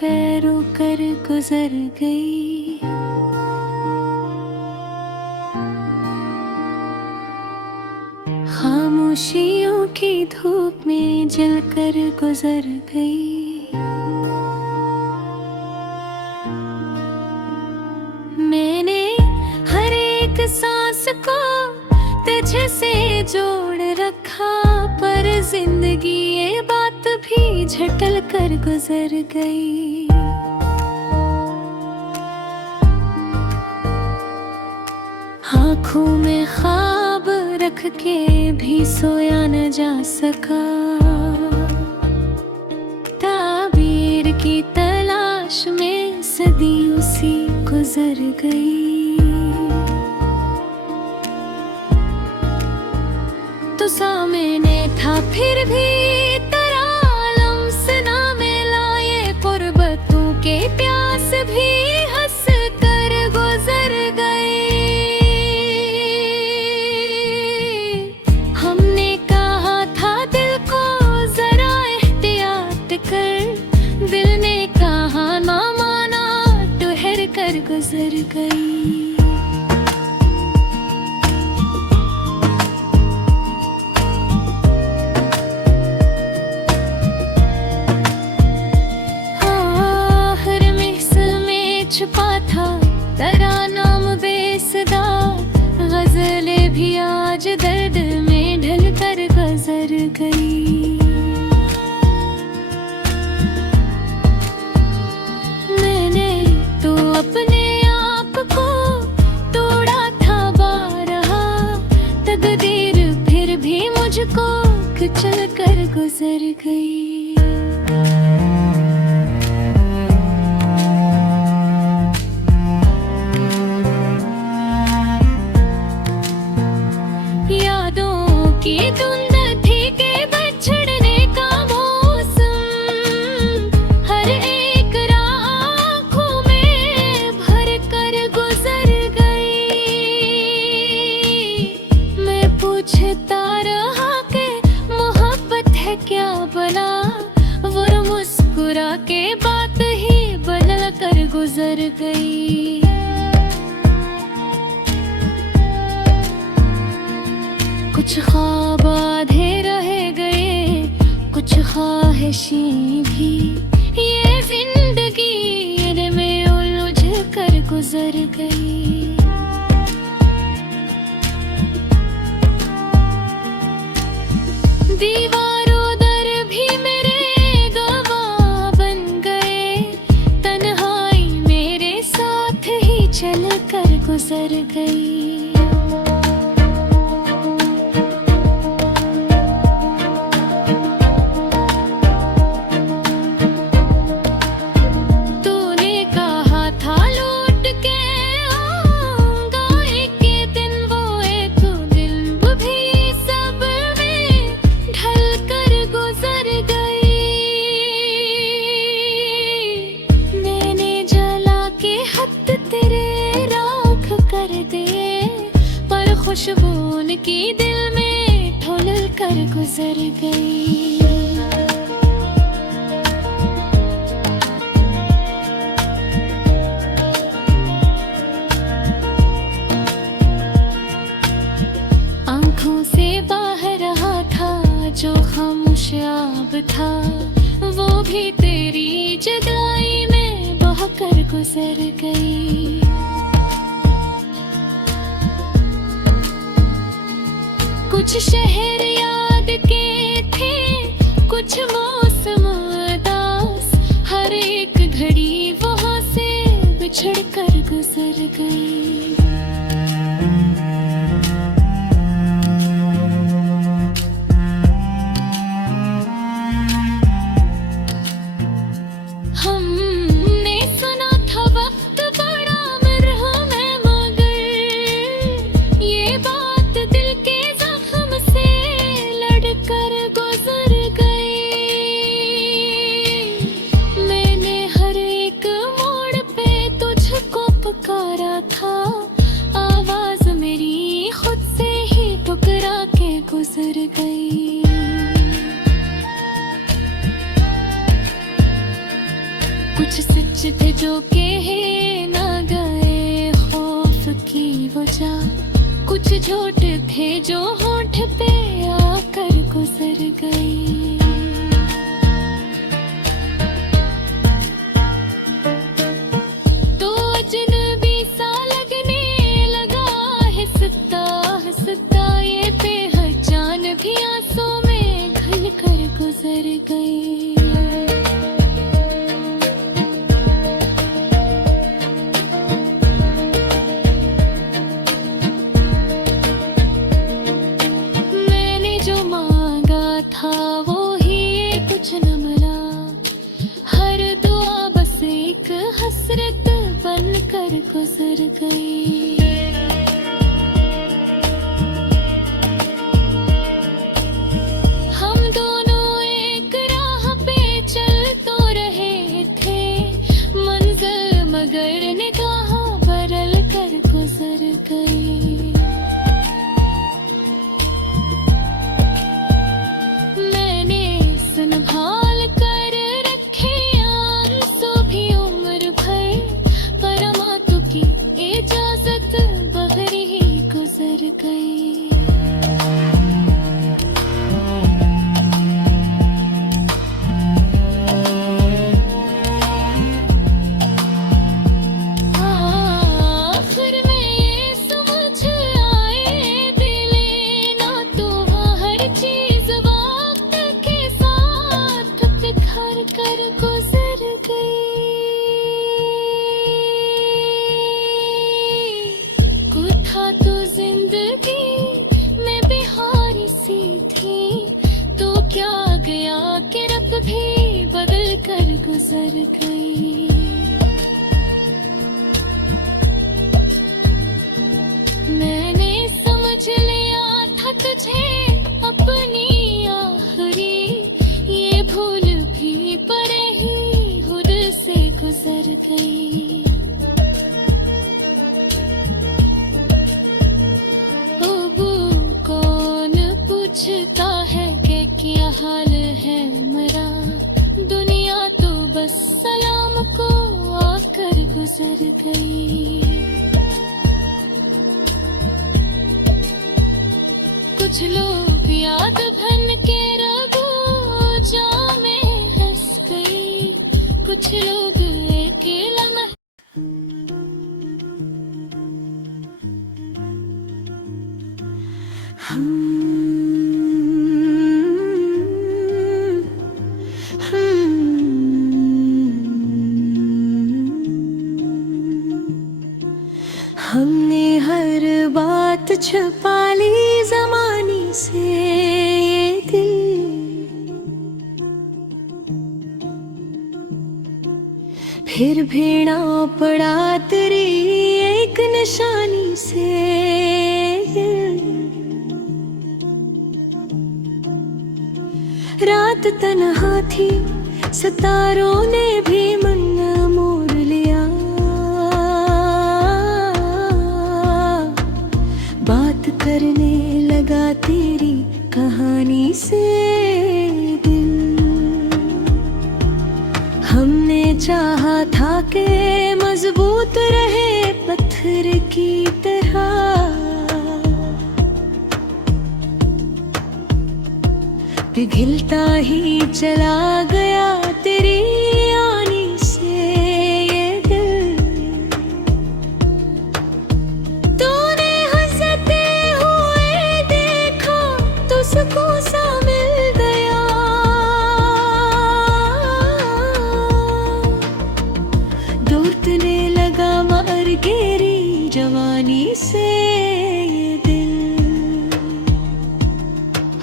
पैरों कर गुजर गई। खामोशियों की धूप में जलकर गुजर गई। मैंने हर एक सांस को तुझसे जोड़ रखा, पर जिंदगी ये बात भी झटल कर गुजर गई। आँखों में ख्वाब रख के भी सोया न जा सका, ताबीर की तलाश में सदियों सी गुजर गई। तो सामने था फिर भी तेरा लम्स ना मिला, ये कुर्बतों के प्यास भी हंस कर गुजर गए। हमने कहा था दिल को जरा एहतियात कर, दिल ने कहा ना माना, ठहर कर गुजर गई। छुपा था तेरा नाम बेसदा, गजलें भी आज दर्द में ढल कर गुजर गई। मैंने तो अपने आप को तोड़ा था बारहा, तकदीर फिर भी मुझको कुचल कर गुजर गई। ये धुंध थी के बिछड़ने का मौसम, हर एक राह आँखों में भर कर गुजर गई। मैं पूछता रहा कि मोहब्बत है क्या भला, वो मुस्कुरा के बात ही बदल कर गुजर गई। कुछ ख्वाब आधे रह गए, कुछ ख्वाहिशें भी, ये जिंदगी में उलझ कर गुजर गई। दीवारों दर भी मेरे गवाह बन गए, तन्हाई मेरे साथ ही चल कर गुजर गई। खुशबू उनकी दिल में ढोल कर गुजर गई। आंखों से बह रहा था जो खामोश आब था, वो भी तेरी जुदाई में बह कर गुजर गई। कुछ शहर याद के थे, कुछ मौसम उदास, हर एक घड़ी वहाँ से बिछड़ कर गुजर गई। हमने सुना था वक्त बड़ा मरहम है, मगर ये बात दिल के कर गुजर गई। मैंने हर एक मोड़ पे तुझको पुकारा था, आवाज मेरी खुद से ही ठुकरा के गुजर गई। कुछ कुछ थे जो कहे ना गए खौफ की वजह, कुछ झूठ थे जो होंठ पे आकर गुजर गई। तो अजनबी सा लगने लगा हंसता हंसता, ये पहचान भी आंसू में घल कर गुजर गई। था वो ही ये कुछ न मिला, हर दुआ बस एक हसरत बन कर गुजर गई। हम दोनों एक राह पे चल तो रहे थे, मंजिल मगर निगाह बदल कर गुजर गई। संभाल कर रखे आंसू भी उम्र भर, पर मातों की इजाजत बगैर ही गुजर गई। आखिर में ये समझ आए दिले ना तो हर चीज वक्त के घर कर गुजर गई। कुछ था तो जिंदगी में बिहारी सी थी, तो क्या गया कि रब भी बदल कर गुजर गई। मैंने समझ लिया था तुझे अपनी आखिरी, ये भूल भी पर ही खुद से गुजर गई। अब कौन पूछता है कि क्या हाल है मेरा, दुनिया तो बस सलाम को आकर गुजर गई। कुछ लोग याद बन के रगो जामे हंस गई, कुछ लोग एक लम्हा हमने हर बात छुपा ली ज़माने से, ये दिल फिर भी ना पड़ा तेरी एक निशानी से। रात तन्हा थी, सितारों ने भी मन मोर लिया, बात करने लगा तेरी कहानी से दिल। हमने चाहा था कि मजबूत रहे पत्थर की तरह, पिघलता ही चला गया तेरी आनी से ये दिल। तूने हंसते हुए देखा तो सुकून सा मिल गया, दौड़ने लगा मर गेरी जवानी से ये दिल।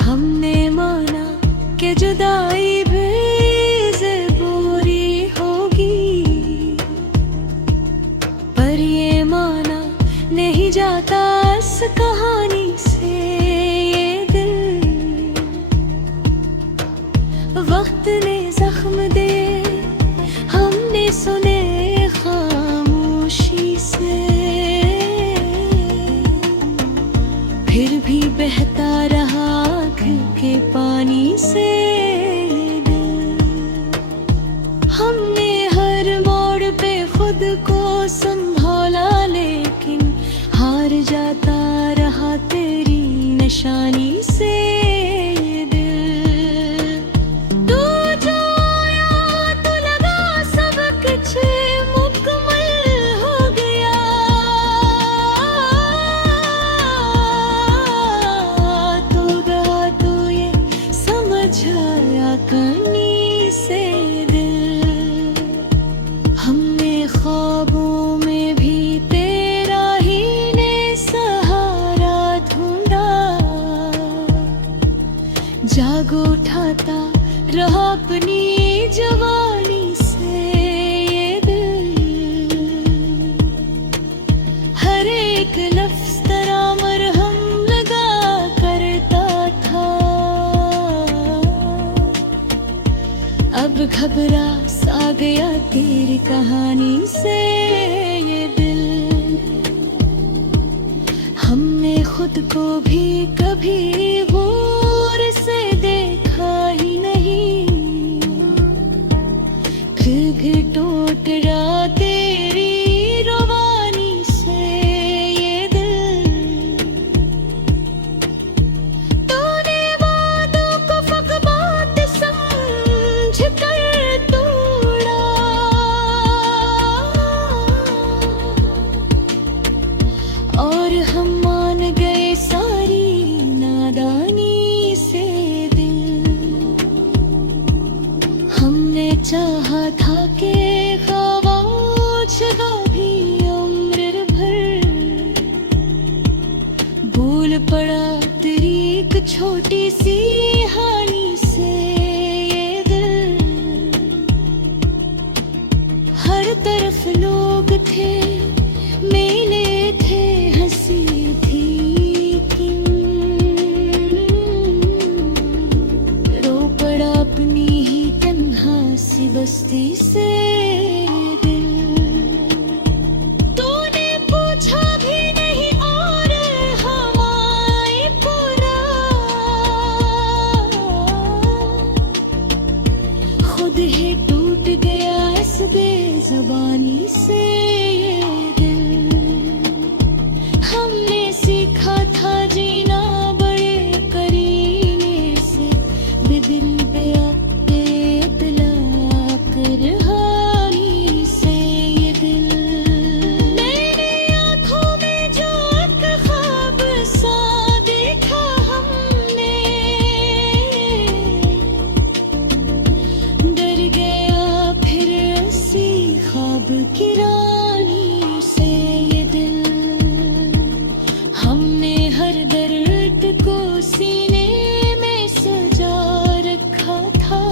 हमने माना कि जुदाई भी ज़रूरी होगी, पर ये माना नहीं जाता इस कहानी से ये दिल। वक्त ने जख्म दे हमने सुने खामोशी से, फिर भी बहता रहा आँख के पानी से दिल। हमने हर मोड़ तरफ लोग थे, मेले थे, हंसी थी, रो पड़ा अपनी ही तन्हा सी बस्ती से दिल। तूने पूछा भी नहीं और हम आए पूरा, खुद ही टूट गया इस बेज़ुबानी से ये दिल। हमने सीखा था जीना बड़े करीने से, दिल पे अपने इतला कर हानी से ये दिल। मेरी आँखों में जो एक ख्वाब सा देखा हमने, डर गया फिर उसी ख्वाब की रानी से ये दिल। हमने हर दर्द को सीने में सजा रखा था,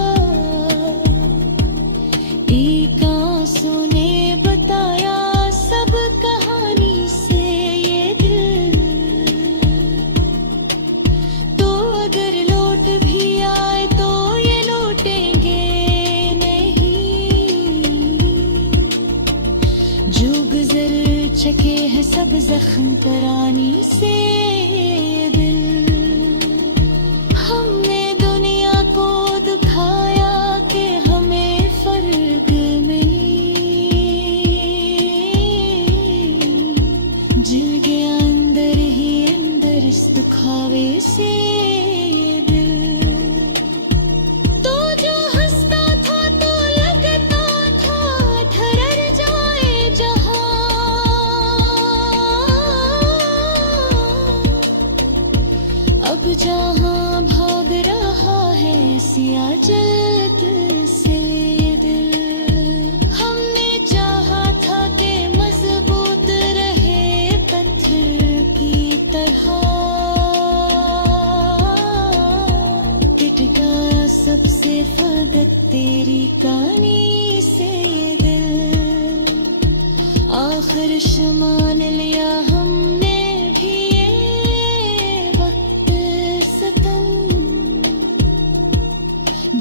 एक आंसू ने बताया सब कहानी से ये दिल। तो अगर लौट भी आए तो ये लौटेंगे नहीं, जो गुजर चुके हैं सब जख्म करानी से ये दिल। हमने दुनिया को दिखाया कि हमें फर्क नहीं, जल गया अंदर ही अंदर इस दुखावे से ये दिल। तो जो हंसता था तो लगता था ठहर जाए जहां, अब जहां भाग रहा है सिया जल्द से ये दिल। हमने चाहा था कि मजबूत रहे पत्थर की तरह, टिक गया सबसे फकत तेरी कहानी से ये दिल। आखिर मान लिया हमने भी ये वक्त सतम,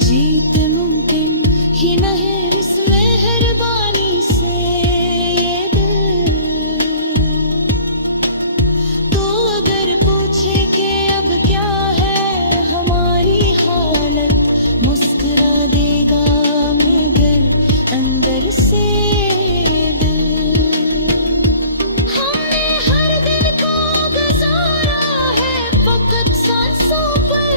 जीत मुमकिन ही न है इस मेहरबानी से ये दिल। तो अगर पूछे कि अब क्या है हमारी हालत, मुस्कुरा देगा मगर अंदर से ये दिल। हमने हर दिन को गुजारा है फकत सांसों पर,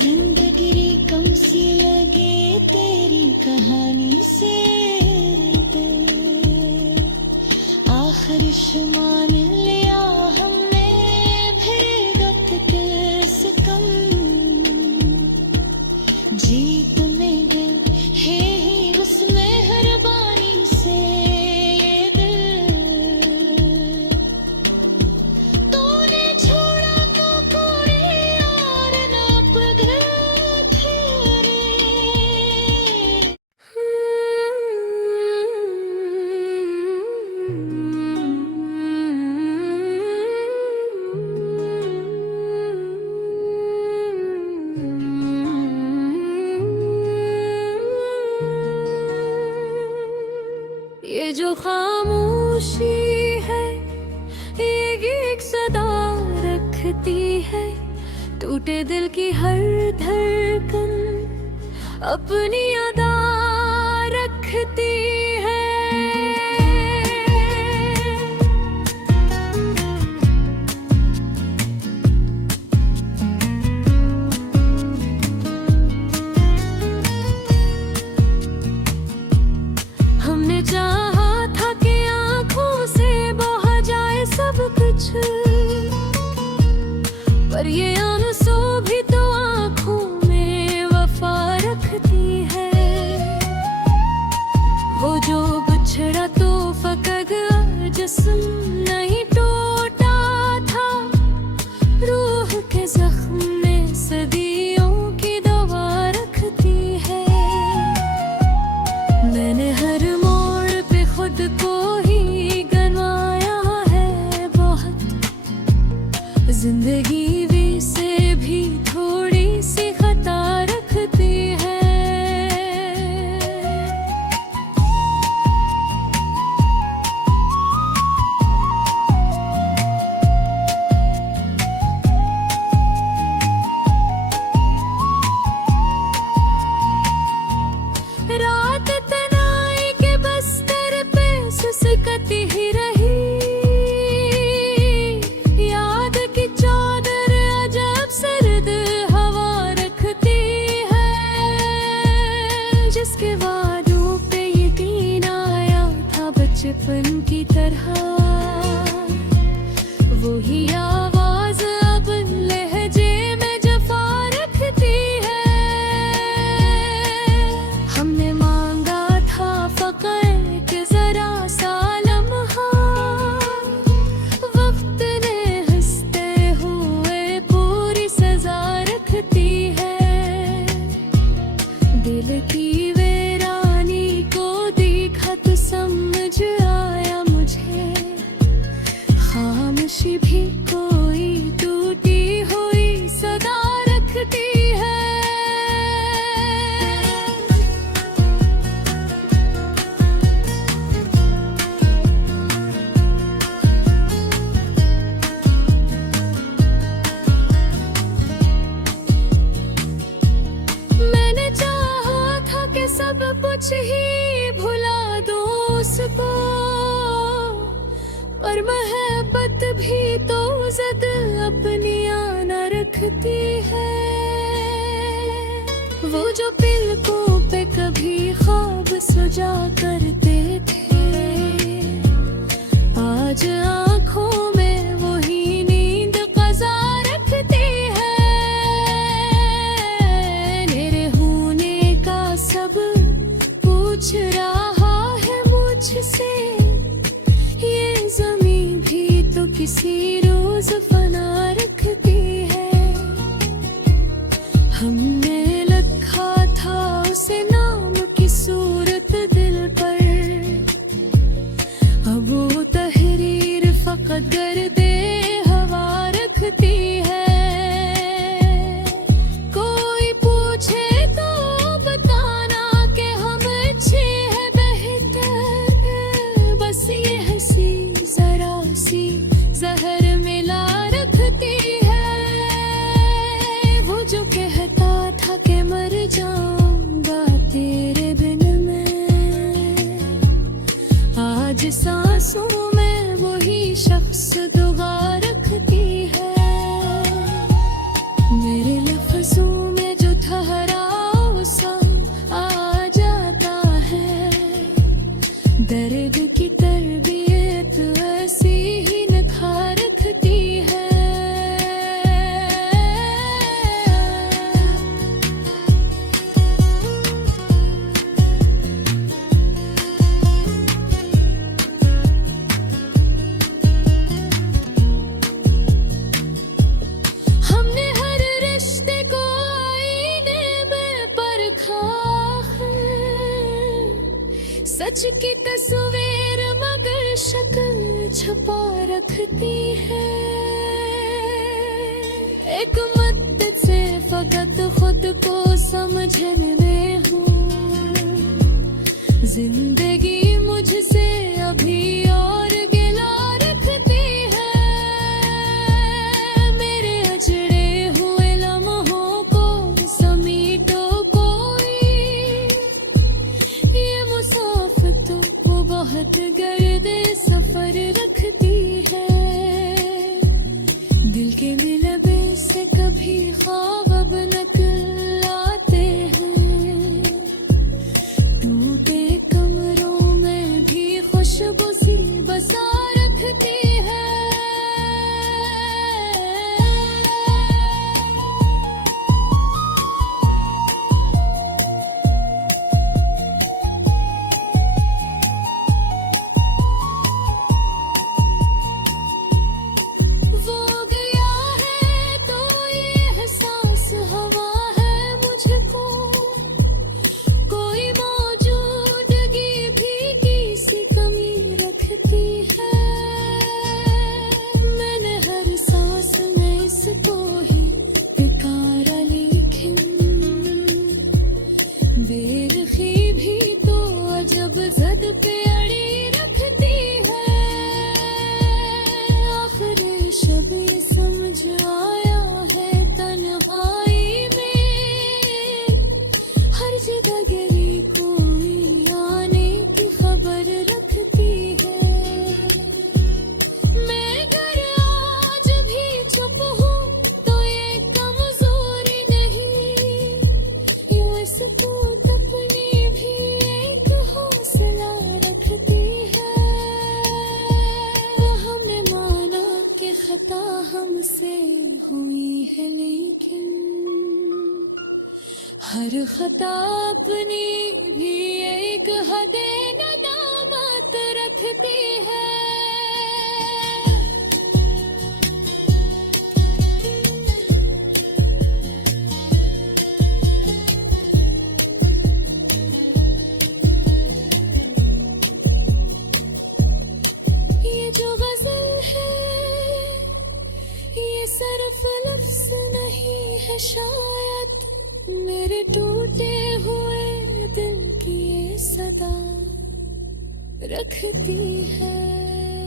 जिंदगी कम सी लगे तेरी कहानी से दिल। आखिर मान लिया हमने फिर वक्त किस कम, जीत में गई है ही उस मेहरबानी से ये दिल। तूने छोड़ा तो कोई और ना पगल थे। ये जो खामोशी है ये एक सदा रखती है, टूटे दिल की हर धड़कन अपनी अदा रखती है। हमने चाहा था कि आँखों से बहा जाए सब कुछ, पर ये आंसू भी तो आँखों में वफा रखती है। वो जो बिछड़ा तो फकत जिस्म नहीं टूटा था, रूह के जख्म में सदियों की दवा रखती है। उसके वादों पे यकीन आया था बचपन की तरह। वही आवाज अब लहजे में जफा रखती है। हमने मांगा था फकर कि जरा सा लम्हा, वक्त ने हंसते हुए पूरी सजा रखती है। दिल की वीरानी को देखा तो समझ आया मुझे, खामोशी भी कोई टूटी हुई सदा रखती है। मैंने चाहा था कि सब कुछ ही भुला दो उसको, और मोहब्बत भी तो जिद अपनी आना रखती है। वो जो पलकों पे कभी ख्वाब सजा करते थे, आज आँखों में वही नींद कज़ा रखती है। मेरे होने का सब पूछ रहा है मुझसे, ये ज़मीं भी तो किसी रोज फना रखती है। हमने लिखा था उसे नाम की सूरत दिल पर, अब वो तहरीर फकत गर्दे हवा रखती है। कोई पूछे तो बताना कि हम अच्छे हैं बेहतर, बस ये हंसी जरा सी जहर मिला रखती है। वो जो कहता था कि मर जाऊंगा तेरे बिन मैं, आज सांसों में वही शख्स दुआ रखती है। मेरे लफ्जों में जो ठहराव सा आ जाता है, दर्द की तरबियत ऐसी ही निखा रखती है। हमने हर रिश्ते को आईने में परखा है, सच की तस्वीर मगर शक्ल छुपा रखती है। एक मद्दत से फकत खुद को समझने में हूँ, जिंदगी मुझसे अभी और गिला रखती है। मेरे अजड़े हुए लम्हों को समीटो कोई, ये मुसाफिर तो वो बहुत गर्दे सफर रखती है। दिल के मिलबे से कभी ख्वाब अब नकल आते हैं, टूटे कमरों में भी खुशबू सी बसा रखती है। वो गया है तो ये एहसास हवा है मुझको, कोई मौजूदगी भी किसी कमी रखती है। मैंने हर सांस में इसको ही पुकारा, लेकिन बेरखी भी तो अजब जद पे अड़ी रखती है। आखिर शब ये समझ आया है तन्हाई में, हर जगह गिरी कोई आने की खबर रखती है। मैं अगर आज भी चुप हूँ तो ये कमजोरी नहीं, यूं इसको अपनी भी हमसे हुई है, लेकिन हर खता अपनी भी एक हद नदामत रखती है। ये जो गजल है ये सिर्फ लफ्ज नहीं है, शायद मेरे टूटे हुए दिल की ये सदा रखती है।